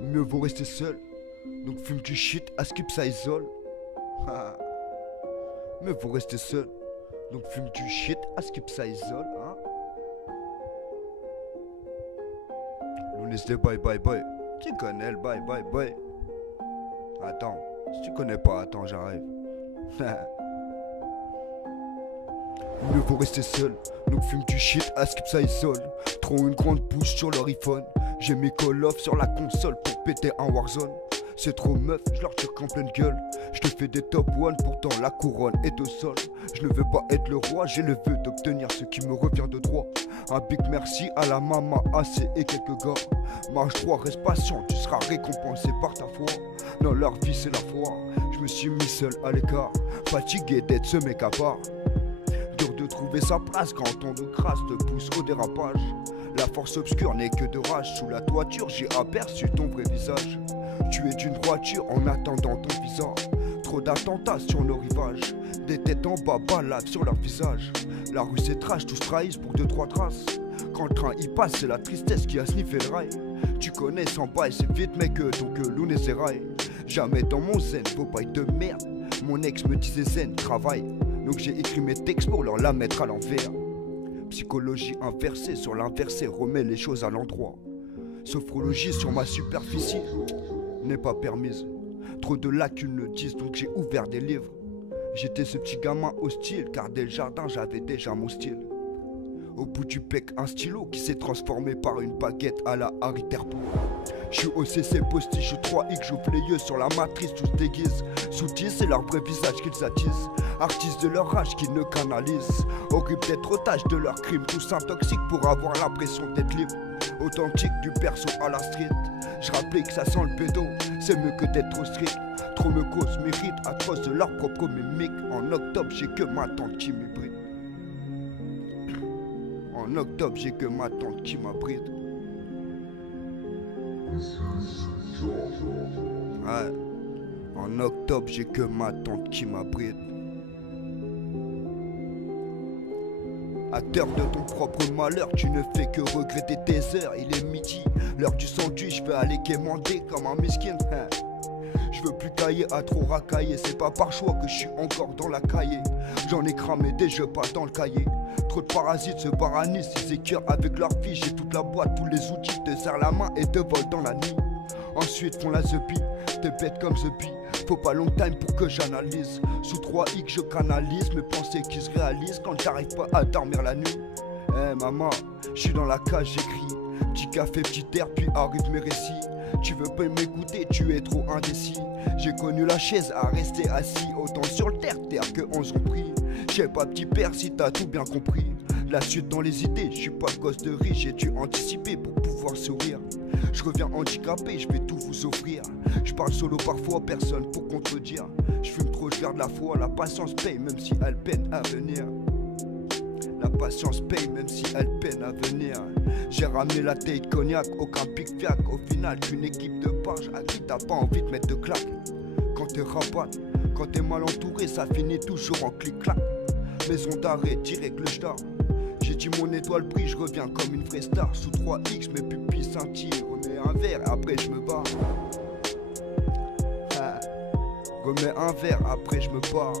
Mieux vaut rester seul. Donc fume du shit, à skip ça isole. Mieux vaut rester seul. Donc fume du shit, à skip ça isole. Hein? Lounis de bye bye bye. Tu connais le bye bye bye. Attends, si tu connais pas, attends, j'arrive. Mieux vaut rester seul, donc fume du shit, à skip ça isole. Trop une grande bouche sur leur iPhone. J'ai mis Call of sur la console pour péter un Warzone. C'est trop meuf, je leur tire qu'en pleine gueule. Je te fais des top one, pourtant la couronne est au sol. Je ne veux pas être le roi, j'ai le vœu d'obtenir ce qui me revient de droit. Un big merci à la maman AC et quelques gars. Marche droit, reste patient, tu seras récompensé par ta foi. Dans leur vie c'est la foi, je me suis mis seul à l'écart. Fatigué d'être ce mec à part. Dur de trouver sa place quand ton de crasse te pousse au dérapage. La force obscure n'est que de rage. Sous la toiture j'ai aperçu ton vrai visage. Tu es d'une droiture en attendant ton visage. Trop d'attentats sur nos rivages. Des têtes en bas baladent sur leur visage. La rue c'est trash, tous trahissent pour 2-3 traces. Quand le train y passe c'est la tristesse qui a sniffé le rail. Tu connais sans bail, c'est vite mec donc l'une c'est rail. Jamais dans mon zen, vos bails de merde. Mon ex me disait zen, travail. Donc j'ai écrit mes textes pour leur la mettre à l'envers. Psychologie inversée sur l'inversé remet les choses à l'endroit. Sophrologie sur ma superficie n'est pas permise. Trop de lacunes le disent donc j'ai ouvert des livres. J'étais ce petit gamin hostile car dès le jardin j'avais déjà mon style. Au bout du bec un stylo qui s'est transformé par une baguette à la Harry Terpo. Je suis au CC postiche 3X, j'ouvre les yeux sur la matrice, tous se déguisent. Sous-10 c'est leur vrai visage qu'ils attisent. Artistes de leur rage qui ne canalisent. Horrible d'être otage de leurs crimes, tous intoxiques pour avoir l'impression d'être libre. Authentique du perso à la street. Je rappelais que ça sent le pédo, c'est mieux que d'être trop strict. Trop me cause mérite à cause de leur propre mimique. En octobre j'ai que ma tante qui m'hybride. En octobre j'ai que ma tante qui m'abrite. Ouais. En octobre j'ai que ma tante qui m'abrite. Acteur de ton propre malheur, tu ne fais que regretter tes heures. Il est midi, l'heure du sandwich, je vais aller quémander comme un miskin. Je veux plus cailler à trop racailler, c'est pas par choix que je suis encore dans la cahier. J'en ai cramé des jeux pas dans le cahier. Trop de parasites se paranisent, ils écœurent avec leur vie. J'ai toute la boîte, tous les outils, te serrent la main et te volent dans la nuit. Ensuite font la zepie, te bête comme zepie. Faut pas long time pour que j'analyse. Sous 3X je canalise mes pensées qui se réalisent quand j'arrive pas à dormir la nuit. Eh maman, je suis dans la cage, j'écris. Petit café, petit air, puis arrivent mes récits. Tu veux pas m'écouter, tu es trop indécis. J'ai connu la chaise à rester assis. Autant sur le terre que 11 ont pris. J'ai pas petit père si t'as tout bien compris. La suite dans les idées, je suis pas le gosse de riche. J'ai dû anticiper pour pouvoir sourire. Je reviens handicapé, je vais tout vous offrir. Je parle solo parfois, personne pour contredire. Je fume trop, je garde la foi. La patience paye même si elle peine à venir. La patience paye même si elle peine à venir. J'ai ramené la taille de cognac, aucun pic fiac. Au final qu'une équipe de barge à qui t'as pas envie de mettre de claque. Quand t'es rabat, quand t'es mal entouré, ça finit toujours en clic-clac. Maison d'arrêt, direct le star. J'ai dit mon étoile brille, je reviens comme une vraie star. Sous 3X, mes pupilles scintillent. Remets un verre, après je me barre. Remets un verre, après je me barre.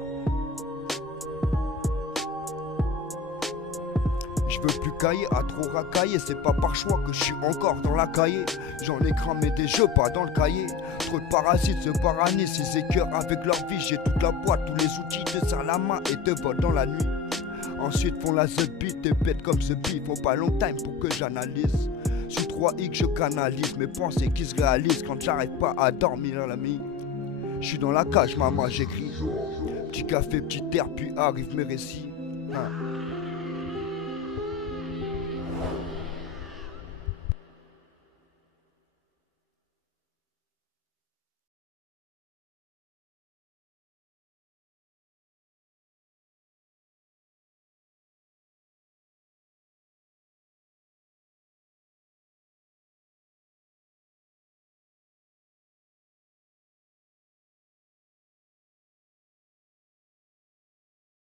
Je veux plus cailler à trop racailler, c'est pas par choix que je suis encore dans la cahier. J'en ai cramé des jeux, pas dans le cahier. Trop de parasites se paranisent, ils écœurent avec leur vie. J'ai toute la boîte, tous les outils, te serrent la main et te volent dans la nuit. Ensuite font la zepie, te bête comme ce beat. Faut pas long time pour que j'analyse. Sous 3X je canalise mes pensées qui se réalisent quand j'arrive pas à dormir l'ami. Je suis dans la cage, maman, j'écris. Petit café, petit air, puis arrivent mes récits.